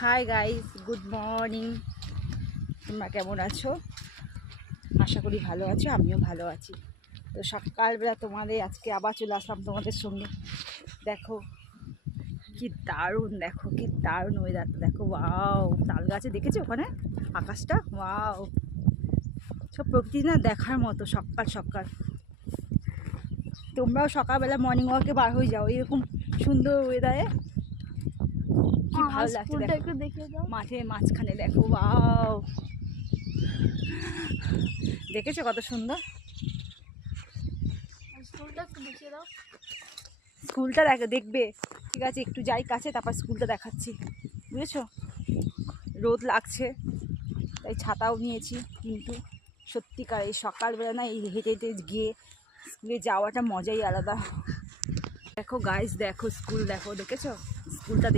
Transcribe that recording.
Hi guys, good morning. তোমরা কেমন আছো? আশা করি ভালো আছো, আমিও ভালো আছি। তো সকালবেলা তোমাদের আজকে আবার চলে আসলাম তোমাদের সঙ্গে। দেখো কি দারুণ, দেখো কি দারুণ ওয়েদারটা, দেখো ওয়াও। তাল গাছে দেখেছো ওখানে আকাশটা, ওয়াও। সব প্রকৃতি না দেখার মতো সকাল সকাল। তোমরাও সকালবেলা মর্নিং ওয়াকে বার হয়ে যাও এরকম সুন্দর ওয়েদারে। কি ভালো লাগছে দেখো, মাঠে মাঝখানে দেখো ওয়াও। দেখেছো কত সুন্দর? স্কুলটা দেখবে, ঠিক আছে? একটু যাই কাছে, তারপর স্কুলটা দেখাচ্ছি, বুঝেছো? রোদ লাগছে তাই ছাতাও নিয়েছি, কিন্তু সত্যিকার এই সকালবেলা না এই হেঁটে হেঁটে গিয়ে স্কুলে যাওয়াটা মজাই আলাদা। দেখো গাইস, দেখো স্কুল, দেখো দেখেছো স্কুলটা?